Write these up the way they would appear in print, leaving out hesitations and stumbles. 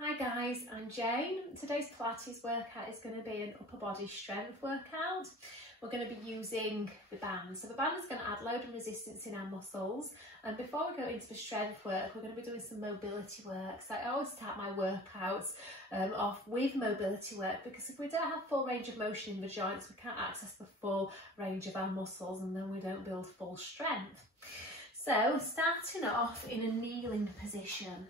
Hi guys, I'm Jane. Today's Pilates workout is going to be an upper body strength workout. We're going to be using the band. So the band is going to add load and resistance in our muscles. And before we go into the strength work, we're going to be doing some mobility work. So I always start my workouts off with mobility work, because if we don't have full range of motion in the joints, we can't access the full range of our muscles, and then we don't build full strength. So starting off in a kneeling position.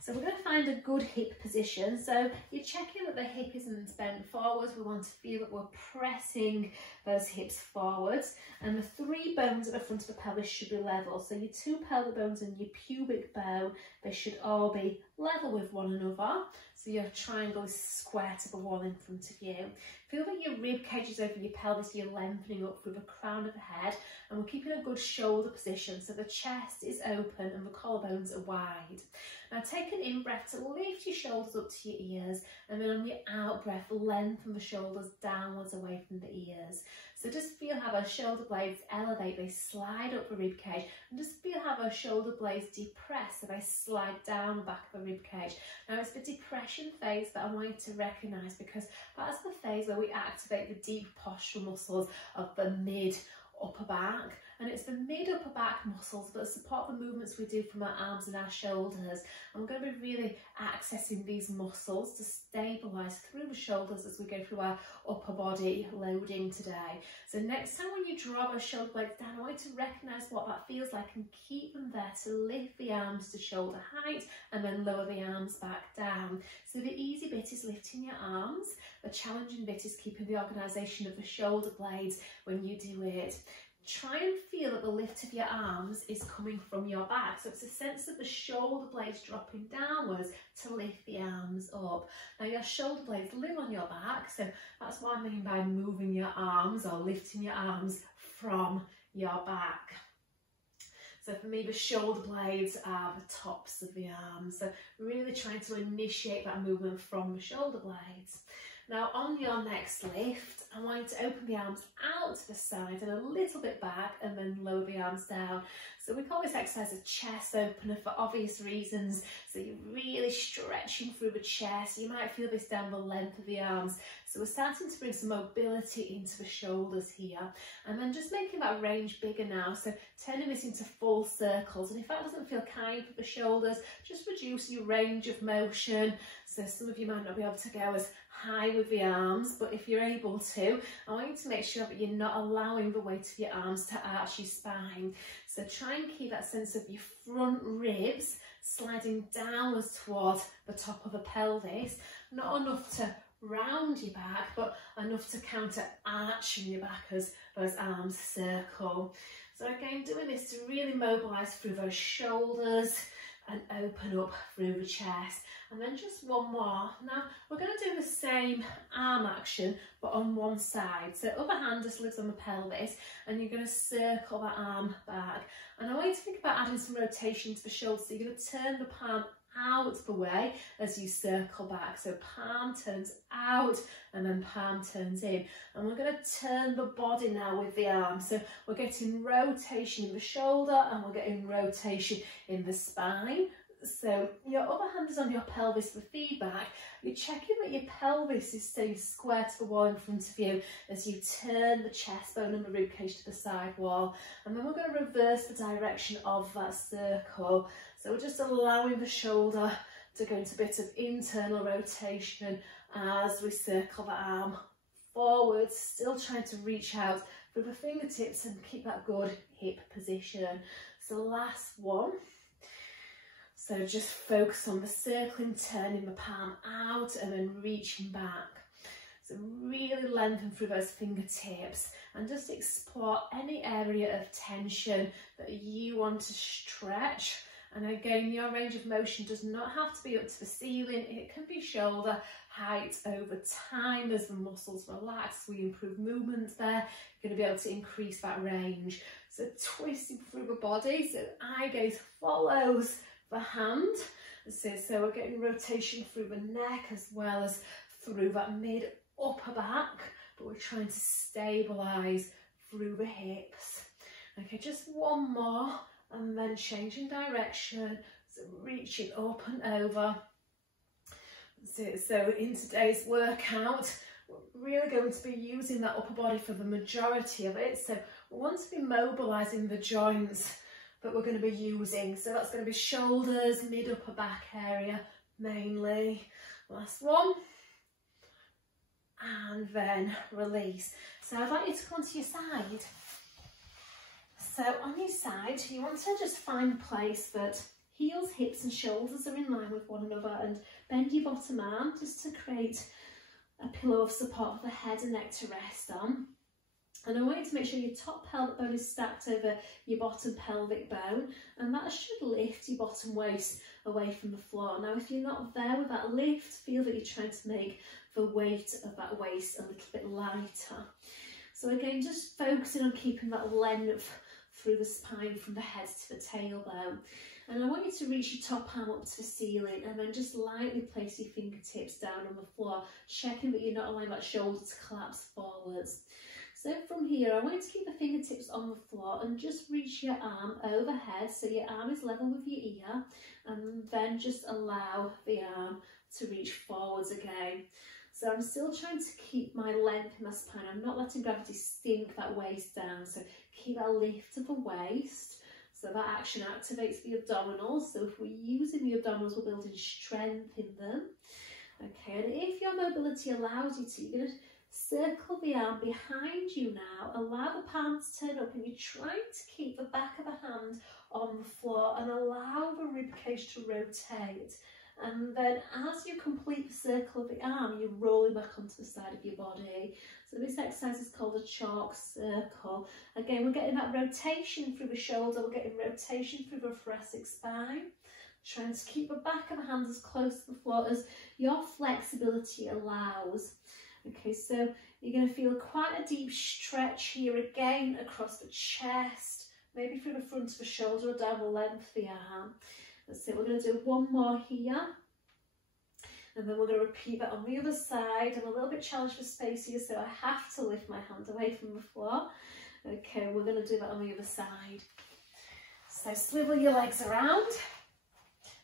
So we're going to find a good hip position. So you're checking that the hip isn't bent forwards. We want to feel that we're pressing those hips forwards. And the three bones at the front of the pelvis should be level. So your two pelvic bones and your pubic bone, they should all be level with one another. So your triangle is square to the wall in front of you. Feel that your rib cage is over your pelvis, you're lengthening up through the crown of the head, and we're keeping a good shoulder position so the chest is open and the collarbones are wide. Now take an in-breath to lift your shoulders up to your ears, and then on your out-breath, lengthen the shoulders downwards away from the ears. So just feel how those shoulder blades elevate, they slide up the rib cage, and just feel how those shoulder blades depress, so they slide down the back of the rib cage. Now it's the depression phase that I want you to recognise, because that's the phase where we activate the deep postural muscles of the mid-upper back. And it's the mid-upper back muscles that support the movements we do from our arms and our shoulders. And we're going to be really accessing these muscles to stabilise through the shoulders as we go through our upper body loading today. So next time when you draw those shoulder blades down, I want you to recognise what that feels like and keep them there to lift the arms to shoulder height and then lower the arms back down. So the easy bit is lifting your arms. The challenging bit is keeping the organisation of the shoulder blades when you do it. Try and feel that the lift of your arms is coming from your back. So it's a sense of the shoulder blades dropping downwards to lift the arms up. Now your shoulder blades live on your back, so that's what I mean by moving your arms or lifting your arms from your back. So for me, the shoulder blades are the tops of the arms. So really trying to initiate that movement from the shoulder blades. Now on your next lift, I want you to open the arms out to the side and a little bit back, and then lower the arms down. So we call this exercise a chest opener for obvious reasons. So you're really stretching through the chest. You might feel this down the length of the arms. So we're starting to bring some mobility into the shoulders here. And then just making that range bigger now. So turning this into full circles. And if that doesn't feel kind for the shoulders, just reduce your range of motion. So some of you might not be able to go as high with the arms, but if you're able to, I want you to make sure that you're not allowing the weight of your arms to arch your spine. So try and keep that sense of your front ribs sliding downwards towards the top of the pelvis, not enough to round your back, but enough to counter arching your back as those arms circle. So again, doing this to really mobilise through those shoulders and open up through the chest. And then just one more. Now we're going to do the same arm action but on one side. So other hand just lives on the pelvis, and you're going to circle that arm back. And I want you to think about adding some rotation to the shoulder. So you're going to turn the palm out the way as you circle back. So palm turns out and then palm turns in. And we're going to turn the body now with the arm. So we're getting rotation in the shoulder and we're getting rotation in the spine. So your other hand is on your pelvis for feedback. You're checking that your pelvis is staying square to the wall in front of you as you turn the chest bone and the rib cage to the side wall. And then we're going to reverse the direction of that circle. So we're just allowing the shoulder to go into a bit of internal rotation as we circle the arm forwards, still trying to reach out through the fingertips and keep that good hip position. So last one. So just focus on the circling, turning the palm out and then reaching back. So really lengthen through those fingertips and just explore any area of tension that you want to stretch. And again, your range of motion does not have to be up to the ceiling. It can be shoulder height over time. As the muscles relax, we improve movement there. You're going to be able to increase that range. So twisting through the body, so eye gaze follows the hand. So we're getting rotation through the neck as well as through that mid upper back, but we're trying to stabilise through the hips. Okay, just one more, and then changing direction, so reaching up and over. So in today's workout, we're really going to be using that upper body for the majority of it. So we want to be mobilising the joints that we're going to be using. So that's going to be shoulders, mid upper back area mainly. Last one. And then release. So I'd like you to come onto your side. So on your side, you want to just find a place that heels, hips and shoulders are in line with one another, and bend your bottom arm just to create a pillow of support for the head and neck to rest on. And I want you to make sure your top pelvic bone is stacked over your bottom pelvic bone, and that should lift your bottom waist away from the floor. Now if you're not there with that lift, feel that you're trying to make the weight of that waist a little bit lighter. So again, just focusing on keeping that length through the spine from the head to the tailbone. And I want you to reach your top arm up to the ceiling, and then just lightly place your fingertips down on the floor, checking that you're not allowing that shoulder to collapse forwards. So from here, I want you to keep the fingertips on the floor and just reach your arm overhead so your arm is level with your ear, and then just allow the arm to reach forwards again. So I'm still trying to keep my length in my spine. I'm not letting gravity sink that waist down. So keep that lift of the waist. So that action activates the abdominals. So if we're using the abdominals, we're building strength in them. Okay, and if your mobility allows you to, you're going to circle the arm behind you now. Allow the palm to turn up, and you're trying to keep the back of the hand on the floor and allow the rib cage to rotate. And then as you complete the circle of the arm, you're rolling back onto the side of your body. So this exercise is called a chalk circle. Again, we're getting that rotation through the shoulder, we're getting rotation through the thoracic spine. Trying to keep the back of the hand as close to the floor as your flexibility allows. Okay, so you're going to feel quite a deep stretch here again across the chest, maybe through the front of the shoulder or down the length of the arm. That's it, we're going to do one more here, and then we're going to repeat that on the other side. I'm a little bit challenged for space here, so I have to lift my hand away from the floor. Okay, we're going to do that on the other side. So swivel your legs around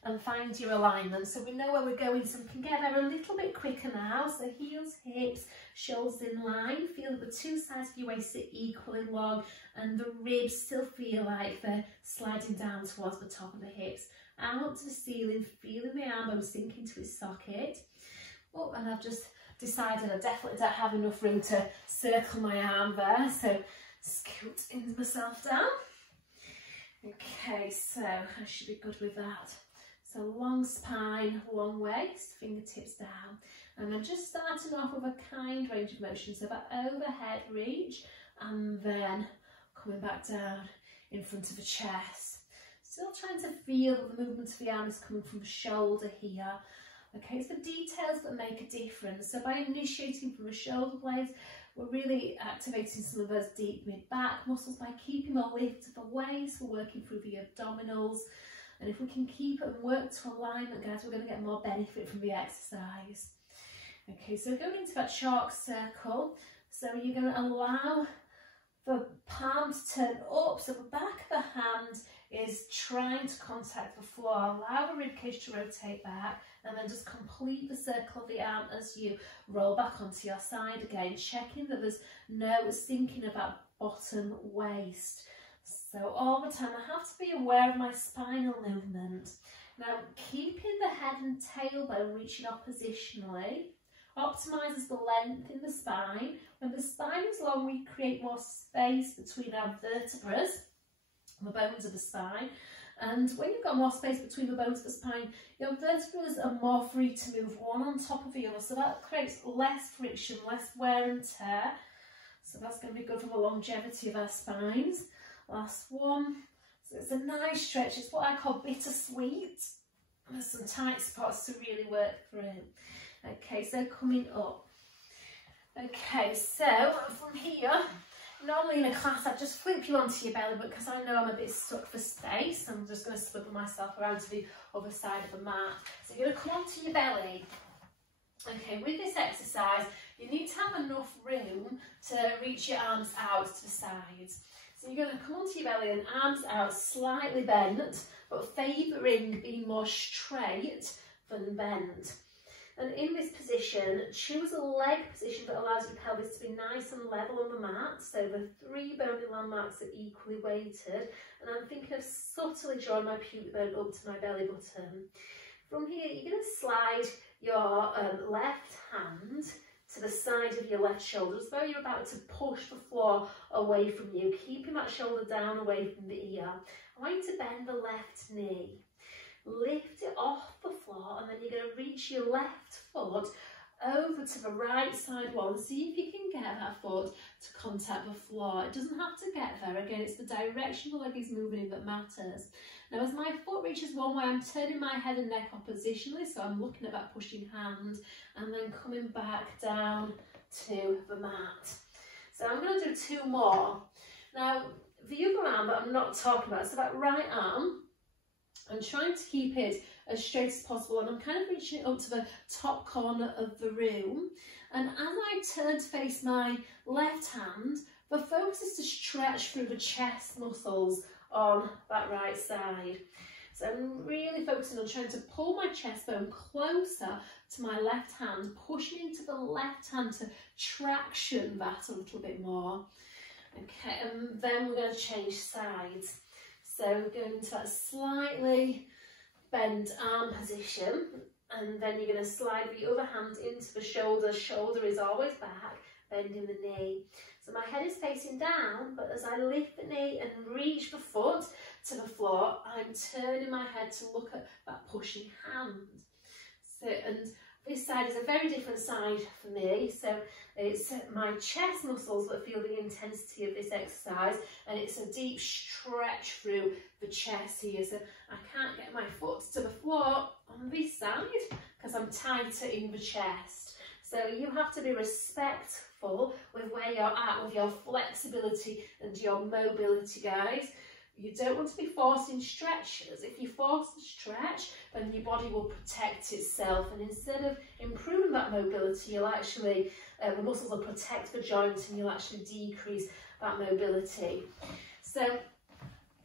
and find your alignment. So we know where we're going, so we can get there a little bit quicker now. So heels, hips, shoulders in line. Feel that the two sides of your waist are equally long, and the ribs still feel like they're sliding down towards the top of the hips. Arm up to the ceiling, feeling my arm bone sink into its socket. Oh, and I've just decided I definitely don't have enough room to circle my arm there, so scoot into myself down. Okay, so I should be good with that. So long spine, long waist, fingertips down. And I'm just starting off with a kind range of motion, so that overhead reach, and then coming back down in front of the chest. Still trying to feel that the movement of the arm is coming from the shoulder here. Okay, it's the details that make a difference. So by initiating from the shoulder blades, we're really activating some of those deep mid-back muscles. By keeping a lift of the waist, we're working through the abdominals. And if we can keep it and work to alignment, guys, we're going to get more benefit from the exercise. Okay, so going into that chalk circle, so you're going to allow the palm to turn up, so the back of the hand is trying to contact the floor. Allow the ribcage to rotate back, and then just complete the circle of the arm as you roll back onto your side again, checking that there's no sinking of that bottom waist. So all the time I have to be aware of my spinal movement. Now keeping the head and tailbone reaching oppositionally optimises the length in the spine. When the spine is long, we create more space between our vertebrae, the bones of the spine. And when you've got more space between the bones of the spine, your vertebrae are more free to move one on top of the other. So that creates less friction, less wear and tear. So that's going to be good for the longevity of our spines. Last one. So it's a nice stretch. It's what I call bittersweet. There's some tight spots to really work through. Okay, so coming up. Okay, so from here, normally in a class I'd just flip you onto your belly, but because I know I'm a bit stuck for space, I'm just going to swivel myself around to the other side of the mat. So you're going to come onto your belly. Okay, with this exercise, you need to have enough room to reach your arms out to the sides. So you're going to come onto your belly and arms out, slightly bent, but favouring being more straight than bent. And in this position, choose a leg position that allows your pelvis to be nice and level on the mat. So the 3 bony landmarks are equally weighted. And I'm thinking of subtly drawing my pubic bone up to my belly button. From here, you're going to slide your left hand to the side of your left shoulder, as though you're about to push the floor away from you, keeping that shoulder down away from the ear. I want you to bend the left knee. Lift it off the floor, and then you're going to reach your left foot over to the right side wall and see if you can get that foot to contact the floor. It doesn't have to get there. Again, it's the direction the leg is moving in that matters. Now, as my foot reaches one way, I'm turning my head and neck oppositionally, so I'm looking at that pushing hand and then coming back down to the mat. So I'm going to do 2 more. Now, the other arm that I'm not talking about, so that right arm, I'm trying to keep it as straight as possible, and I'm kind of reaching it up to the top corner of the room. And as I turn to face my left hand, the focus is to stretch through the chest muscles on that right side. So I'm really focusing on trying to pull my chest bone closer to my left hand, pushing into the left hand to traction that a little bit more. Okay, and then we're going to change sides. So we're going into that slightly bent arm position, and then you're going to slide the other hand into the shoulder. Shoulder is always back, bending the knee. So my head is facing down, but as I lift the knee and reach the foot to the floor, I'm turning my head to look at that pushing hand. So, and this side is a very different side for me. So it's my chest muscles that feel the intensity of this exercise, and it's a deep stretch through the chest here. So I can't get my foot to the floor on this side because I'm tighter in the chest. So you have to be respectful with where you're at, with your flexibility and your mobility, guys. You don't want to be forcing stretches. If you force a stretch, then your body will protect itself, and instead of improving that mobility, you'll actually, the muscles will protect the joints and you'll actually decrease that mobility. So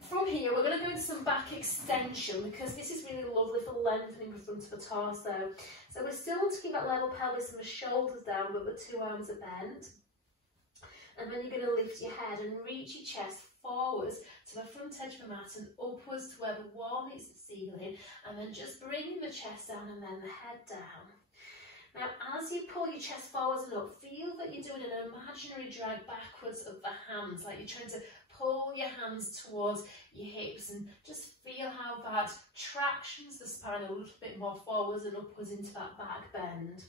from here, we're going to go into some back extension, because this is really lovely for lengthening the front of the torso. So we still want to keep that level pelvis and the shoulders down, but the 2 arms are bent. And then you're going to lift your head and reach your chest forwards to the front edge of the mat and upwards to where the wall meets the ceiling, and then just bringing the chest down and then the head down. Now, as you pull your chest forwards and up, feel that you're doing an imaginary drag backwards of the hands, like you're trying to pull your hands towards your hips, and just feel how that tractions the spine a little bit more forwards and upwards into that back bend.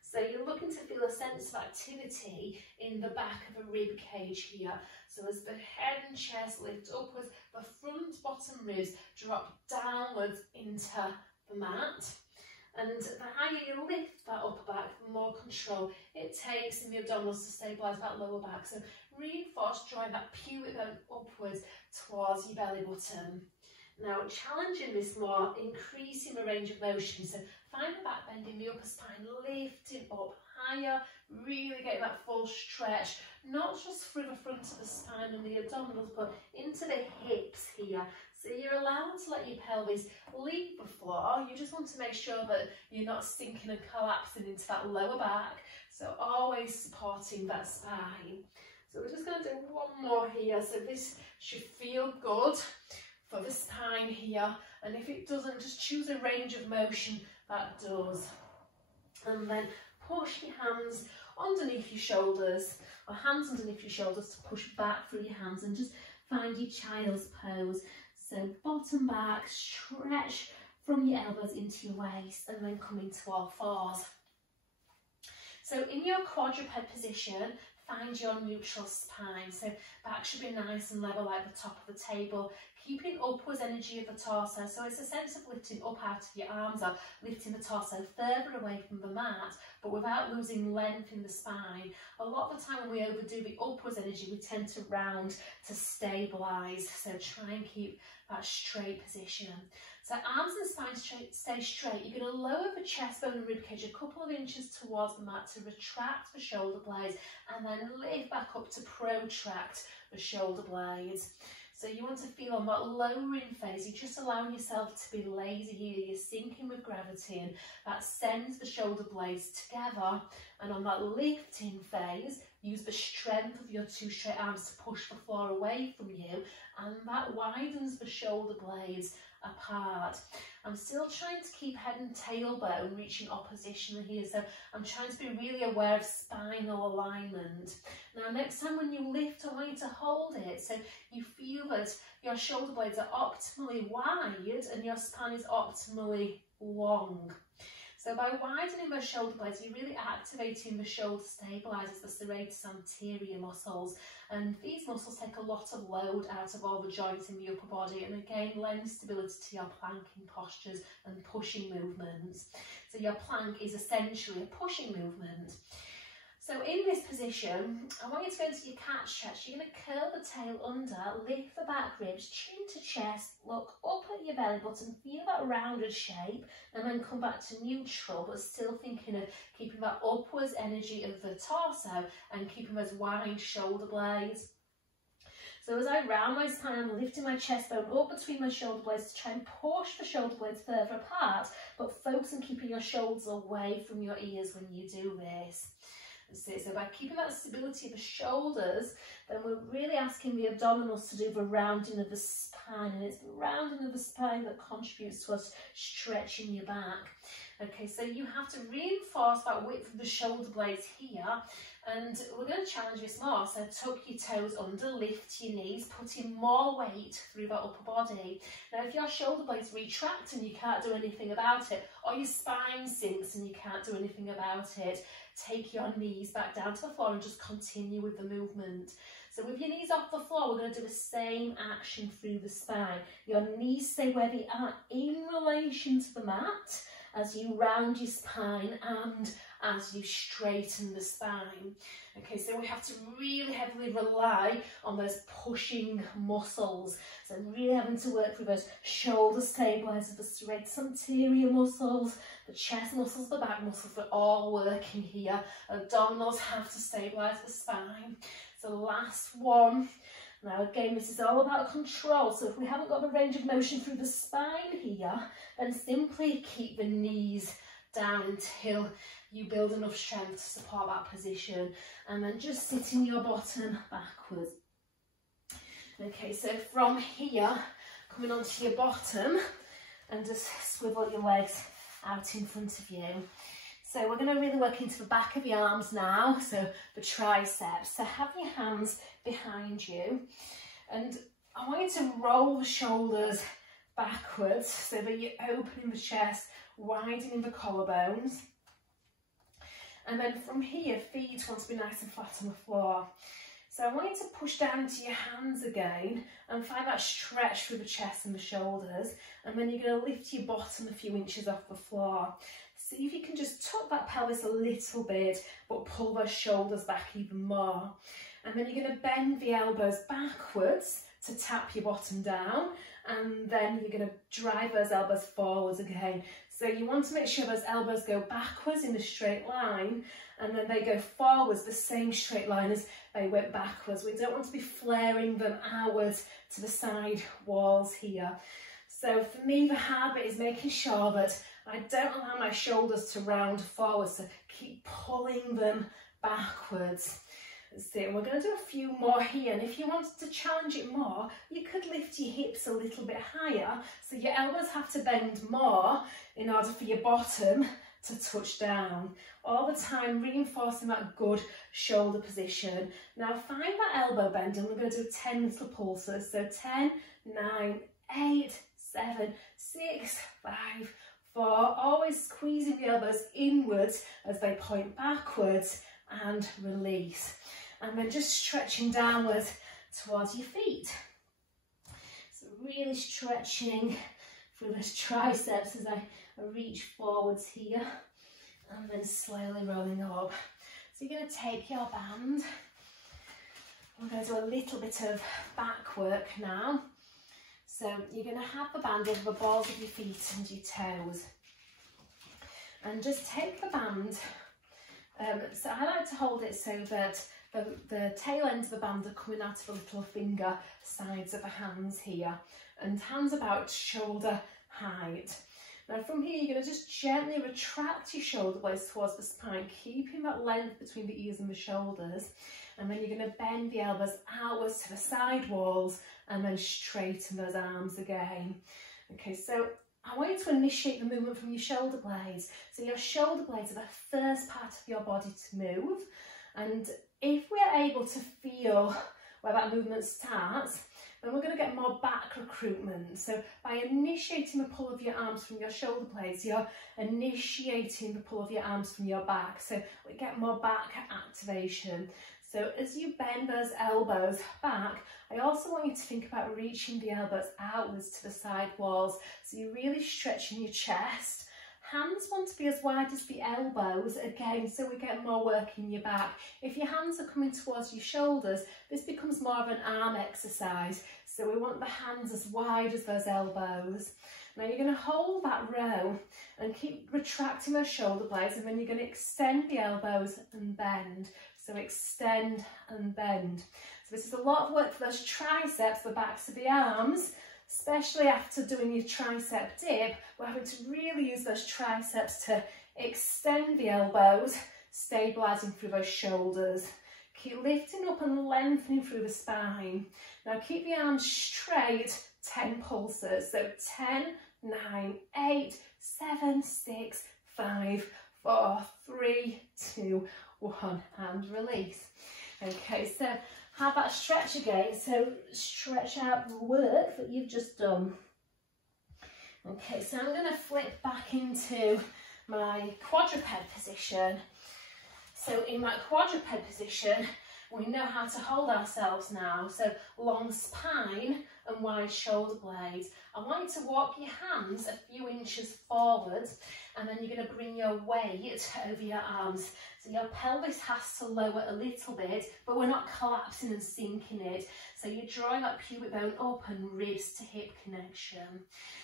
So you're looking to feel a sense of activity in the back of the rib cage here. So as the head and chest lift upwards, the front bottom ribs drop downwards into the mat. And the higher you lift that upper back, the more control it takes in the abdominals to stabilise that lower back. So reinforce drawing that pubic bone upwards towards your belly button. Now, challenging this more, increasing the range of motion. So find the back bend in the upper spine, lifting up higher, really getting that full stretch, not just through the front of the spine and the abdominals, but into the hips here. So you're allowed to let your pelvis leave the floor. You just want to make sure that you're not sinking and collapsing into that lower back. So always supporting that spine. So we're just going to do one more here. So this should feel good for the spine here, and if it doesn't, just choose a range of motion that does. And then push your hands underneath your shoulders, or hands underneath your shoulders to push back through your hands, and just find your child's pose. So bottom back, stretch from your elbows into your waist, and then come into all fours. So in your quadruped position, find your neutral spine. So back should be nice and level like the top of the table, keeping upwards energy of the torso. So it's a sense of lifting up out of your arms, or lifting the torso further away from the mat, but without losing length in the spine. A lot of the time when we overdo the upwards energy, we tend to round to stabilise. So try and keep that straight position. So arms and spine stay straight. You're going to lower the chest bone and ribcage a couple of inches towards the mat to retract the shoulder blades, and then lift back up to protract the shoulder blades. So you want to feel on that lowering phase, you're just allowing yourself to be lazy here, you're sinking with gravity, and that sends the shoulder blades together. And on that lifting phase, use the strength of your two straight arms to push the floor away from you, and that widens the shoulder blades apart. I'm still trying to keep head and tailbone reaching opposition here, so I'm trying to be really aware of spinal alignment. Now next time when you lift, I want you to hold it so you feel that your shoulder blades are optimally wide and your spine is optimally long. So by widening those shoulder blades, you're really activating the shoulder stabilizers, the serratus anterior muscles, and these muscles take a lot of load out of all the joints in the upper body, and again lend stability to your planking postures and pushing movements. So your plank is essentially a pushing movement. So in this position, I want you to go into your cat stretch. You're going to curl the tail under, lift the back ribs, chin to chest, look up at your belly button, feel that rounded shape, and then come back to neutral, but still thinking of keeping that upwards energy of the torso and keeping those wide shoulder blades. So as I round my spine, I'm lifting my chest bone up between my shoulder blades to try and push the shoulder blades further apart, but focus on keeping your shoulders away from your ears when you do this. So by keeping that stability of the shoulders, then we're really asking the abdominals to do the rounding of the spine, and it's the rounding of the spine that contributes to us stretching your back. Okay, so you have to reinforce that width of the shoulder blades here, and we're going to challenge this more. So tuck your toes under, lift your knees, putting more weight through that upper body. Now if your shoulder blades retract and you can't do anything about it, or your spine sinks and you can't do anything about it, take your knees back down to the floor and just continue with the movement. So with your knees off the floor, we're going to do the same action through the spine. Your knees stay where they are in relation to the mat as you round your spine and as you straighten the spine. Okay, so we have to really heavily rely on those pushing muscles. So really having to work through those shoulder stabilizers, the serratus anterior muscles, the chest muscles, the back muscles, they're all working here. Abdominals have to stabilize the spine. So last one. Now again, this is all about control. So if we haven't got the range of motion through the spine here, then simply keep the knees down until you build enough strength to support that position, and then just sitting your bottom backwards. Okay, so from here, coming onto your bottom, and just swivel your legs out in front of you. So we're going to really work into the back of your arms now, so the triceps. So have your hands behind you, and I want you to roll the shoulders backwards so that you're opening the chest, widening the collarbones. And then from here, feet want to be nice and flat on the floor. So I want you to push down into your hands again and find that stretch through the chest and the shoulders. And then you're going to lift your bottom a few inches off the floor. See if you can just tuck that pelvis a little bit, but pull those shoulders back even more. And then you're going to bend the elbows backwards to tap your bottom down. And then you're going to drive those elbows forwards again. So you want to make sure those elbows go backwards in a straight line, and then they go forwards the same straight line as they went backwards. We don't want to be flaring them outwards to the side walls here. So for me, the hard bit is making sure that I don't allow my shoulders to round forwards, so keep pulling them backwards. So we're going to do a few more here, and if you wanted to challenge it more, you could lift your hips a little bit higher, so your elbows have to bend more in order for your bottom to touch down. All the time reinforcing that good shoulder position. Now find that elbow bend, and we're going to do 10 little pulses. So 10, 9, 8, 7, 6, 5, 4. Always squeezing the elbows inwards as they point backwards, and release. And then just stretching downwards towards your feet. So really stretching through those triceps as I reach forwards here, and then slowly rolling up. So you're going to take your band. We're going to do a little bit of back work now. So you're going to have the band over the balls of your feet and your toes. And just take the band. So I like to hold it so that the tail ends of the band are coming out of the little finger sides of the hands here, and hands about shoulder height. Now from here, you're going to just gently retract your shoulder blades towards the spine, keeping that length between the ears and the shoulders. And then you're going to bend the elbows outwards to the side walls and then straighten those arms again. Okay, so I want you to initiate the movement from your shoulder blades. So your shoulder blades are the first part of your body to move. And if we're able to feel where that movement starts, then we're going to get more back recruitment. So by initiating the pull of your arms from your shoulder blades, you're initiating the pull of your arms from your back. So we get more back activation. So as you bend those elbows back, I also want you to think about reaching the elbows outwards to the side walls. So you're really stretching your chest. Hands want to be as wide as the elbows, again, so we get more work in your back. If your hands are coming towards your shoulders, this becomes more of an arm exercise. So we want the hands as wide as those elbows. Now you're going to hold that row and keep retracting those shoulder blades, and then you're going to extend the elbows and bend. So extend and bend. So this is a lot of work for those triceps, the backs of the arms, especially after doing your tricep dip. We're having to really use those triceps to extend the elbows, stabilising through those shoulders. Keep lifting up and lengthening through the spine. Now keep the arms straight, 10 pulses. So 10, 9, 8, 7, 6, 5, 4, 3, 2, 1, and release. Okay, so have that stretch again. So stretch out the work that you've just done. Okay, so I'm going to flip back into my quadruped position. So in that quadruped position, we know how to hold ourselves now. So long spine and wide shoulder blades. I want you to walk your hands a few inches forward, and then you're going to bring your weight over your arms. So your pelvis has to lower a little bit, but we're not collapsing and sinking it. So you're drawing that pubic bone up and ribs to hip connection.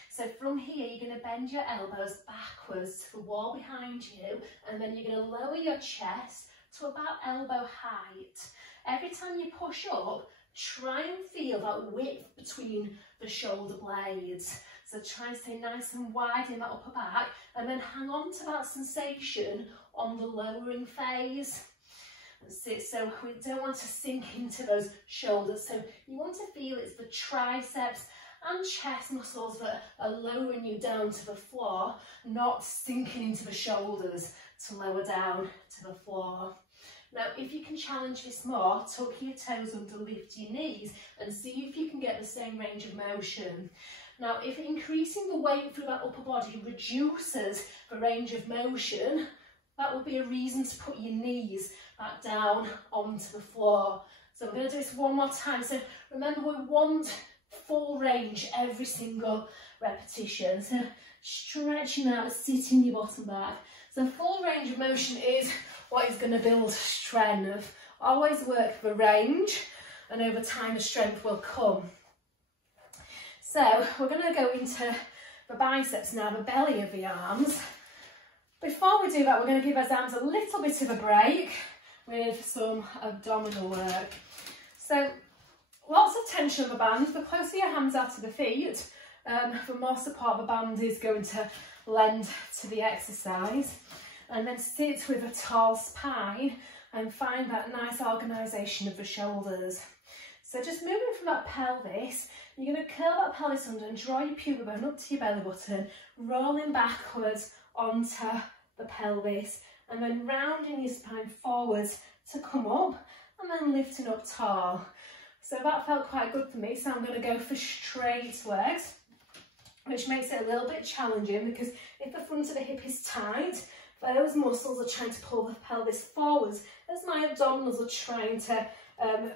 So from here, you're going to bend your elbows backwards to the wall behind you, and then you're going to lower your chest to about elbow height. Every time you push up, try and feel that width between the shoulder blades. So try and stay nice and wide in that upper back, and then hang on to that sensation on the lowering phase. That's it. So we don't want to sink into those shoulders. So you want to feel it's the triceps and chest muscles that are lowering you down to the floor, not sinking into the shoulders to lower down to the floor. Now, if you can challenge this more, tuck your toes under, lift your knees, and see if you can get the same range of motion. Now, if increasing the weight through that upper body reduces the range of motion, that would be a reason to put your knees back down onto the floor. So I'm going to do this one more time. So remember, we want full range every single repetition. So stretching out, sitting your bottom back. So full range of motion is what is going to build strength. Always work the range, and over time the strength will come. So we're going to go into the biceps now, the belly of the arms. Before we do that, we're going to give those arms a little bit of a break with some abdominal work. So lots of tension on the band. The closer your hands are to the feet, the more support the band is going to lend to the exercise. And then sit with a tall spine and find that nice organisation of the shoulders. So just moving from that pelvis, you're going to curl that pelvis under and draw your pubic bone up to your belly button, rolling backwards onto the pelvis, and then rounding your spine forwards to come up, and then lifting up tall. So that felt quite good for me, so I'm going to go for straight legs, which makes it a little bit challenging because if the front of the hip is tight, those muscles are trying to pull the pelvis forwards as my abdominals are trying to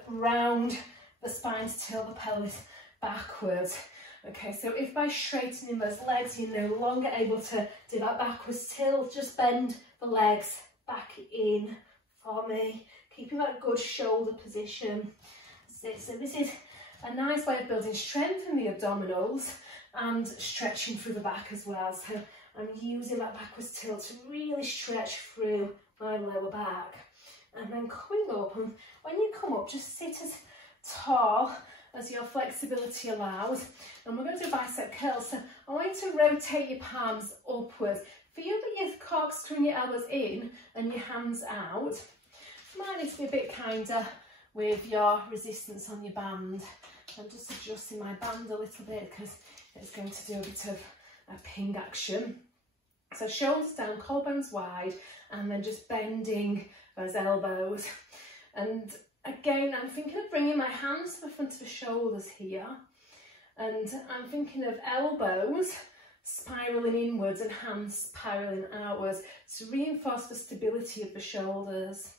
round the spine to tilt the pelvis backwards. Okay, so if by straightening those legs you're no longer able to do that backwards tilt, just bend the legs back in for me, keeping that good shoulder position. So this is a nice way of building strength in the abdominals and stretching through the back as well. So I'm using that backwards tilt to really stretch through my lower back. and then coming up, and when you come up, just sit as tall as your flexibility allows. And we're going to do bicep curls, so I want you to rotate your palms upwards. Feel that you're corkscrewing your elbows in and your hands out. You might need to be a bit kinder with your resistance on your band. I'm just adjusting my band a little bit because it's going to do a bit of a ping action. So shoulders down, collarbones wide, and then just bending those elbows. And again, I'm thinking of bringing my hands to the front of the shoulders here. And I'm thinking of elbows spiralling inwards and hands spiralling outwards to reinforce the stability of the shoulders.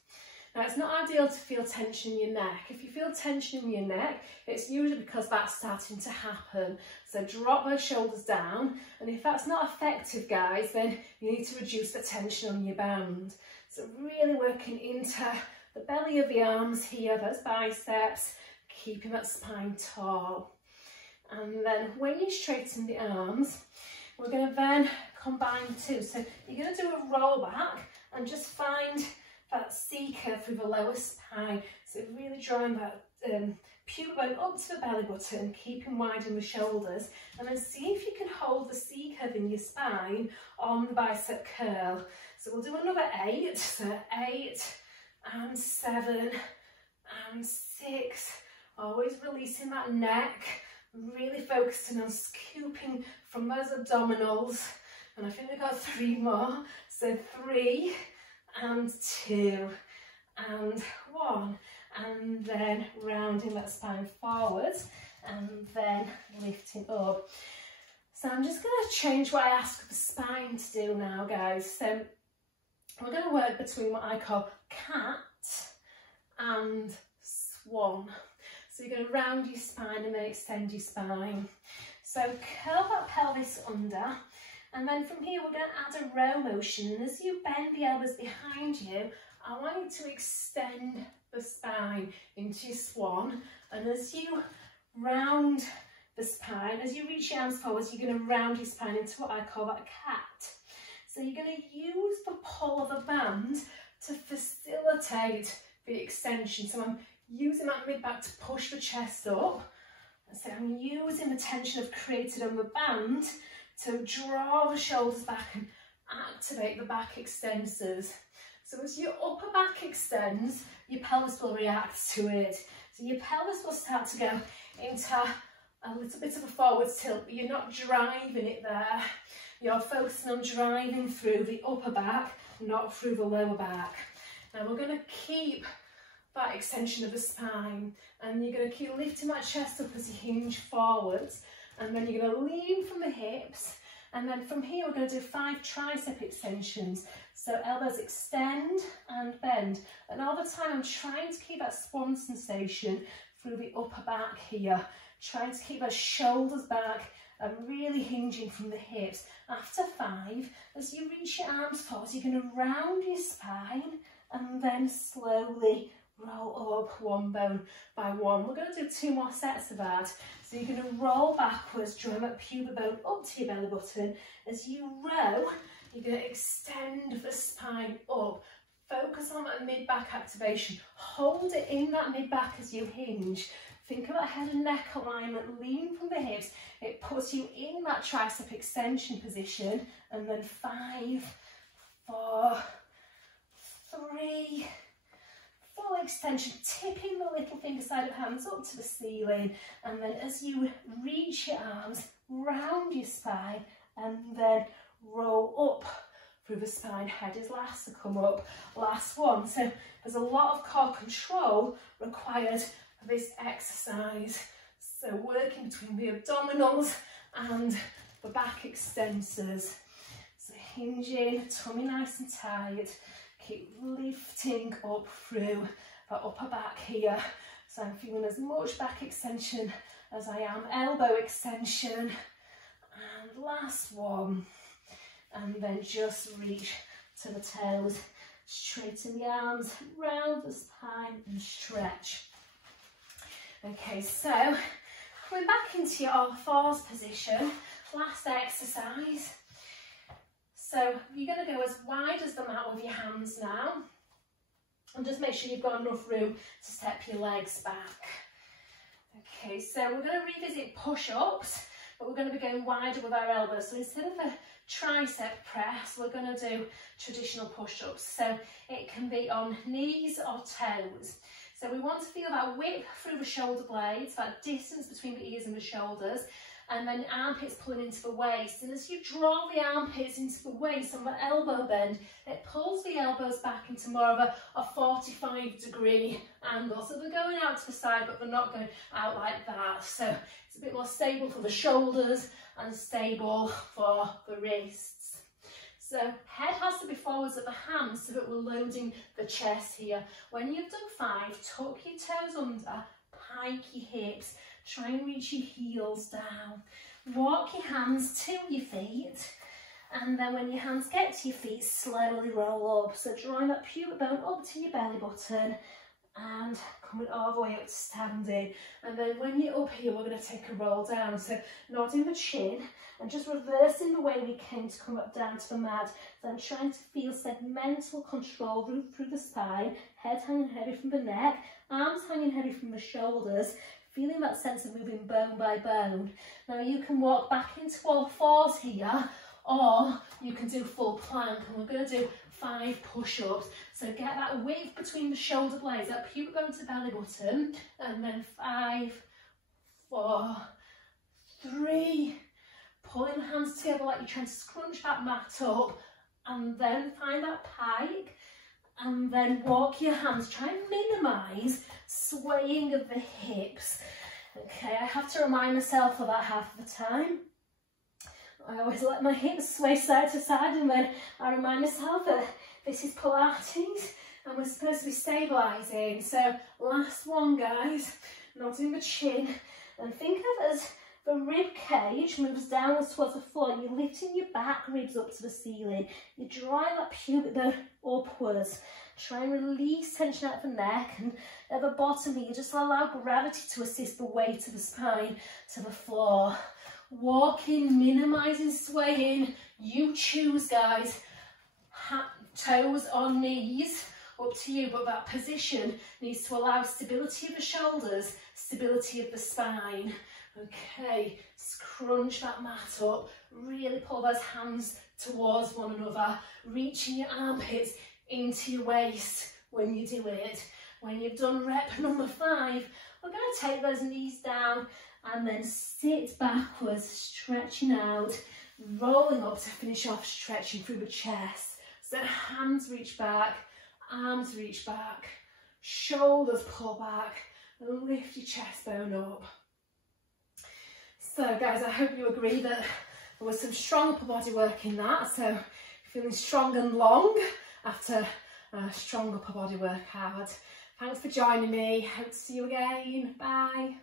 Now, it's not ideal to feel tension in your neck. If you feel tension in your neck, it's usually because that's starting to happen. So drop those shoulders down, and if that's not effective, guys, then you need to reduce the tension on your band. So really working into the belly of the arms here, those biceps, keeping that spine tall. And then when you straighten the arms, we're going to then combine the two. So you're going to do a roll back and just find that C curve through the lower spine. So really drawing that pubic bone up to the belly button, keeping wide in the shoulders, and then see if you can hold the C curve in your spine on the bicep curl. So we'll do another 8, so 8 and 7 and 6, always releasing that neck, really focusing on scooping from those abdominals. And I think we've got 3 more, so 3 and 2 and 1, and then rounding that spine forwards and then lifting up. So I'm just going to change what I ask the spine to do now, guys. So we're going to work between what I call cat and swan. So you're going to round your spine and then extend your spine. So curl that pelvis under, and then from here we're going to add a row motion. And as you bend the elbows behind you, I want you to extend the spine into your swan. And as you round the spine, as you reach your arms forwards, you're going to round your spine into what I call that cat. So you're going to use the pull of the band to facilitate the extension. So I'm using that mid-back to push the chest up. So I'm using the tension I've created on the band to draw the shoulders back and activate the back extensors. So as your upper back extends, your pelvis will react to it. So your pelvis will start to go into a little bit of a forwards tilt, but you're not driving it there. You're focusing on driving through the upper back, not through the lower back. Now we're going to keep that extension of the spine, and you're going to keep lifting that chest up as you hinge forwards, and then you're going to lean from the hips, and then from here we're going to do 5 tricep extensions. So elbows extend and bend, and all the time I'm trying to keep that swan sensation through the upper back here, trying to keep those shoulders back and really hinging from the hips. After 5, as you reach your arms forward, you're going to round your spine and then slowly roll up one bone by one. We're going to do 2 more sets of that. So you're going to roll backwards, drawing that pubic bone up to your belly button. As you row, you're going to extend the spine up. Focus on that mid-back activation. Hold it in that mid-back as you hinge. Think about head and neck alignment, lean from the hips. It puts you in that tricep extension position. And then 5, 4, 3, full extension, tipping the little finger side of hands up to the ceiling. And then as you reach your arms, round your spine and then roll up through the spine. Head is last to come up, last one. So there's a lot of core control required for this exercise. So working between the abdominals and the back extensors. So hinging, tummy nice and tight. Keep lifting up through the upper back here. So I'm feeling as much back extension as I am elbow extension. And last one. And then just reach to the toes. Straighten the arms, round the spine and stretch. Okay, so coming back into your all fours position, last exercise. So you're going to go as wide as the mat with your hands now. And just make sure you've got enough room to step your legs back. Okay, so we're going to revisit push-ups, but we're going to be going wider with our elbows. So instead of a tricep press, we're going to do traditional push-ups. So it can be on knees or toes. So we want to feel that whip through the shoulder blades, that distance between the ears and the shoulders, and then armpits pulling into the waist. And as you draw the armpits into the waist on the elbow bend, it pulls the elbows back into more of a 45-degree angle. So they're going out to the side, but they're not going out like that. So it's a bit more stable for the shoulders and stable for the wrists. So head has to be forwards at the hands so that we're loading the chest here. When you've done 5, tuck your toes under, pike your hips, try and reach your heels down. Walk your hands to your feet, and then when your hands get to your feet, slowly roll up. So drawing that pubic bone up to your belly button and coming all the way up to standing. And then when you're up here, we're going to take a roll down. So nodding the chin and just reversing the way we came to come up down to the mat. Then trying to feel segmental control through the spine, head hanging heavy from the neck, arms hanging heavy from the shoulders, feeling that sense of moving bone by bone. Now you can walk back into all fours here, or you can do full plank, and we're going to do 5 push-ups. So get that width between the shoulder blades, that pubic bone to belly button, and then 5, 4, 3, pulling the hands together like you're trying to scrunch that mat up, and then find that pike, and then walk your hands. Try and minimise swaying of the hips. Okay, I have to remind myself of that half of the time. I always let my hips sway side to side, and then I remind myself that this is Pilates and we're supposed to be stabilising. So last one, guys, nodding the chin, and think of it as the rib cage moves downwards towards the floor. You're lifting your back ribs up to the ceiling. You're drawing that pubic bone upwards. Try and release tension out of the neck, and at the bottom here, just allow gravity to assist the weight of the spine to the floor. Walking, minimising swaying. You choose, guys. Toes or knees, up to you, but that position needs to allow stability of the shoulders, stability of the spine. Okay, scrunch that mat up, really pull those hands towards one another, reaching your armpits into your waist when you do it. When you've done rep number 5, we're going to take those knees down and then sit backwards, stretching out, rolling up to finish off, stretching through the chest. So hands reach back, arms reach back, shoulders pull back, and lift your chest bone up. So guys, I hope you agree that there was some strong upper body work in that. So feeling strong and long after a strong upper body workout. Thanks for joining me. Hope to see you again. Bye.